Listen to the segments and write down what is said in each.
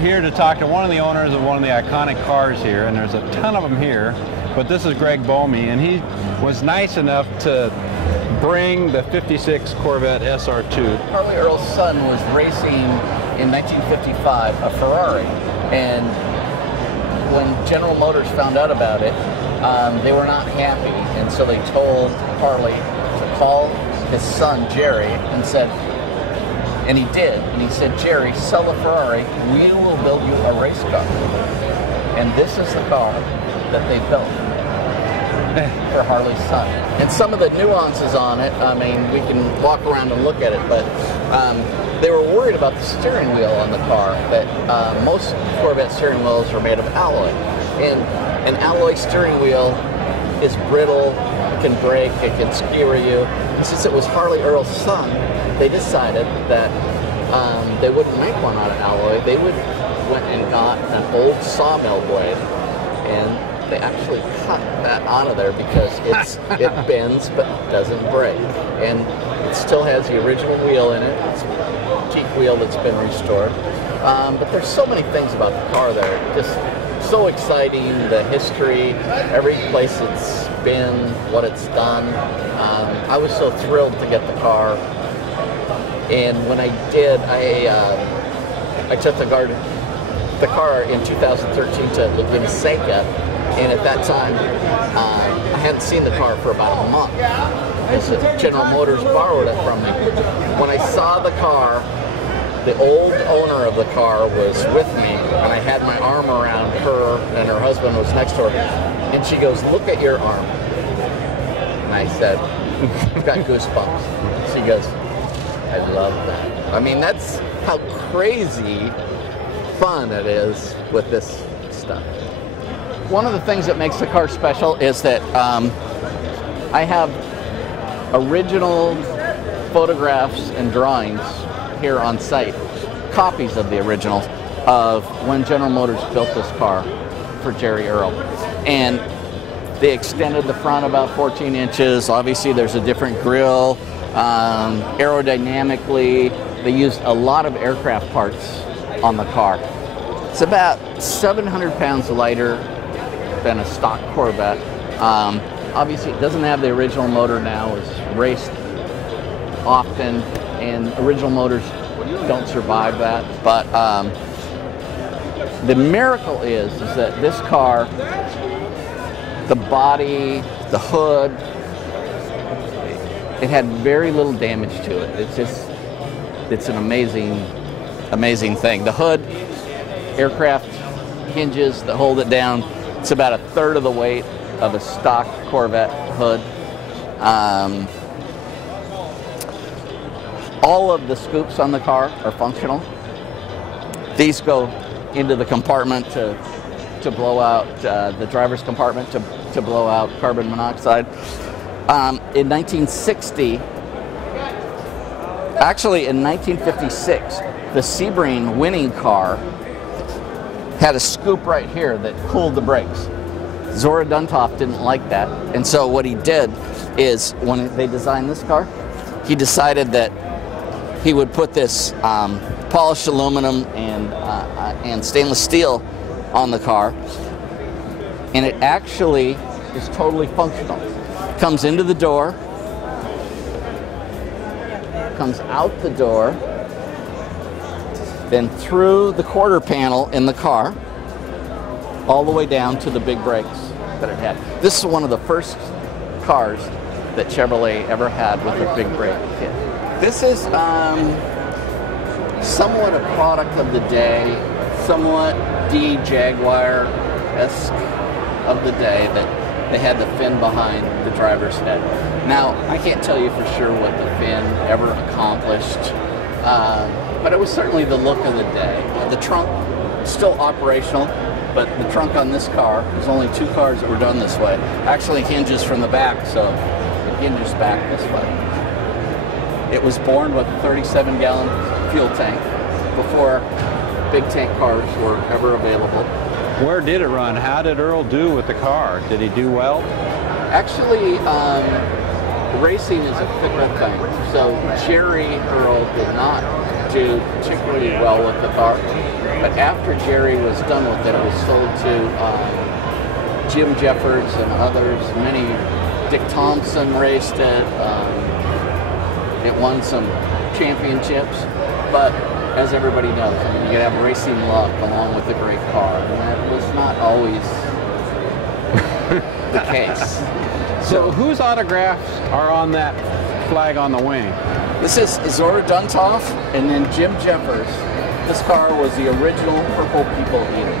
here to talk to one of the owners of one of the iconic cars here, and there's a ton of them here, but this is Greg Bomey, and he was nice enough to bring the 56 Corvette SR2. Harley Earl's son was racing in 1955 a Ferrari, and when General Motors found out about it, they were not happy, and so they told Harley to call his son Jerry and said, and he did, and he said, Jerry, sell the Ferrari, we will build you a race car. And this is the car that they built for Harley's son. And some of the nuances on it, I mean, we can walk around and look at it, but they were worried about the steering wheel on the car, that most Corvette steering wheels are made of alloy. And an alloy steering wheel is brittle, it can break, it can skewer you. And since it was Harley Earl's son, they decided that they wouldn't make one out of alloy. They went and got an old sawmill blade, and they actually cut that out of there because it bends but doesn't break. And it still has the original wheel in it. It's a teak wheel that's been restored. But there's so many things about the car there. Just so exciting, the history, every place it's been, what it's done. I was so thrilled to get the car. And when I did, I took the car in 2013 to Laguna Seca, and at that time, I hadn't seen the car for about a month. General Motors borrowed it from me. When I saw the car, the old owner of the car was with me, and I had my arm around her, and her husband was next to her, and she goes, "Look at your arm." And I said, "I've got goosebumps." She goes, "I love that." I mean, that's how crazy fun it is with this stuff. One of the things that makes the car special is that I have original photographs and drawings here on site, copies of the originals of when General Motors built this car for Jerry Earl. And they extended the front about 14 inches. Obviously there's a different grille. Aerodynamically, they used a lot of aircraft parts on the car. It's about 700 pounds lighter than a stock Corvette. Obviously it doesn't have the original motor now. It's raced often, and original motors don't survive that. But the miracle is that this car, the body, the hood, it had very little damage to it. It's an amazing thing. The hood, aircraft hinges that hold it down, it's about a third of the weight of a stock Corvette hood. All of the scoops on the car are functional. These go into the compartment to blow out, the driver's compartment to blow out carbon monoxide. In 1960, actually in 1956, the Sebring winning car had a scoop right here that cooled the brakes. Zora Duntov didn't like that, and so what he did is when they designed this car, he decided that he would put this polished aluminum and stainless steel on the car, and it actually is totally functional. Comes into the door, comes out the door, then through the quarter panel in the car, all the way down to the big brakes that it had. This is one of the first cars that Chevrolet ever had with a big brake kit. This is somewhat a product of the day, somewhat Jaguar-esque of the day, that they had the fin behind the driver's head. Now, I can't tell you for sure what the fin ever accomplished, but it was certainly the look of the day. The trunk, still operational, but the trunk on this car, there's only 2 cars that were done this way, actually hinges from the back, so it hinges back this way. It was born with a 37-gallon fuel tank before big tank cars were ever available. Where did it run? How did Earl do with the car? Did he do well? Actually, racing is a fickle thing. So Jerry Earl did not do particularly well with the car, but after Jerry was done with it, it was sold to Jim Jeffers and others. Dick Thompson raced it. It won some championships, but as everybody knows, I mean, you gotta have racing luck along with a great car, and that was not always the case. So whose autographs are on that flag on the wing? This is Zora Duntov and then Jim Jeffers. This car was the original Purple People Eater,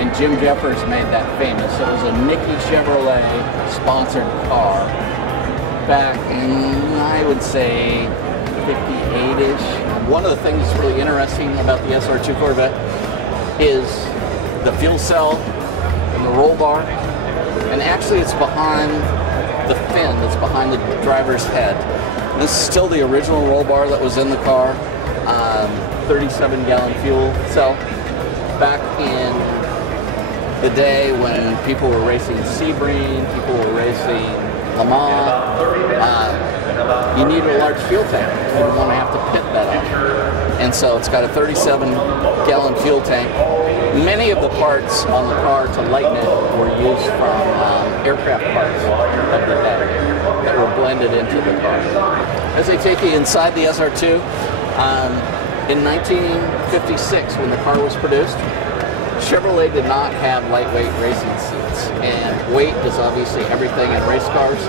and Jim Jeffers made that famous. It was a Nicky Chevrolet sponsored car back in, I would say, 58-ish. One of the things that's really interesting about the SR2 Corvette is the fuel cell and the roll bar. And actually it's behind the fin that's behind the driver's head. This is still the original roll bar that was in the car. 37-gallon fuel cell. Back in the day when people were racing Sebring, people were racing Le Mans, you needed a large fuel tank. You didn't want to have to pit that up. And so it's got a 37-gallon fuel tank. Many of the parts on the car to lighten it were used from aircraft parts of the day that were blended into the car. As they take you inside the SR2, in 1956, when the car was produced, Chevrolet did not have lightweight racing seats, and weight is obviously everything in race cars.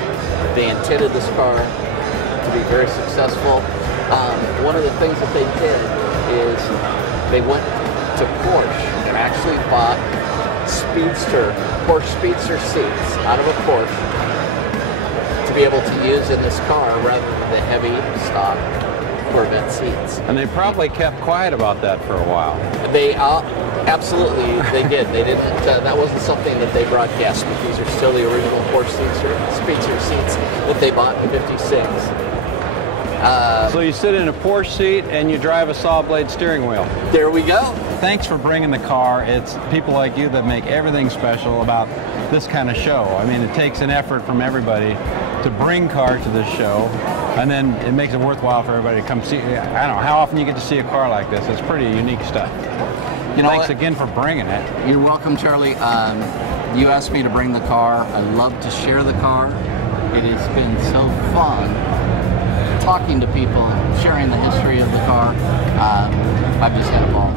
They intended this car to be very successful. One of the things that they did is they went to Porsche and actually bought Porsche Speedster seats out of a Porsche to be able to use in this car rather than the heavy stock Corvette seats. And they probably kept quiet about that for a while. They absolutely they did. They didn't. That wasn't something that they broadcast. But these are still the original Porsche Speedster seats that they bought in '56. So you sit in a Porsche seat and you drive a saw blade steering wheel. There we go. Thanks for bringing the car. It's people like you that make everything special about this kind of show. I mean, it takes an effort from everybody to bring cars to this show, and then it makes it worthwhile for everybody to come see. I don't know how often you get to see a car like this. It's pretty unique stuff. Thanks again for bringing it. You're welcome, Charlie. You asked me to bring the car. I love to share the car. It has been so fun talking to people, sharing the history of the car. I've just had a ball.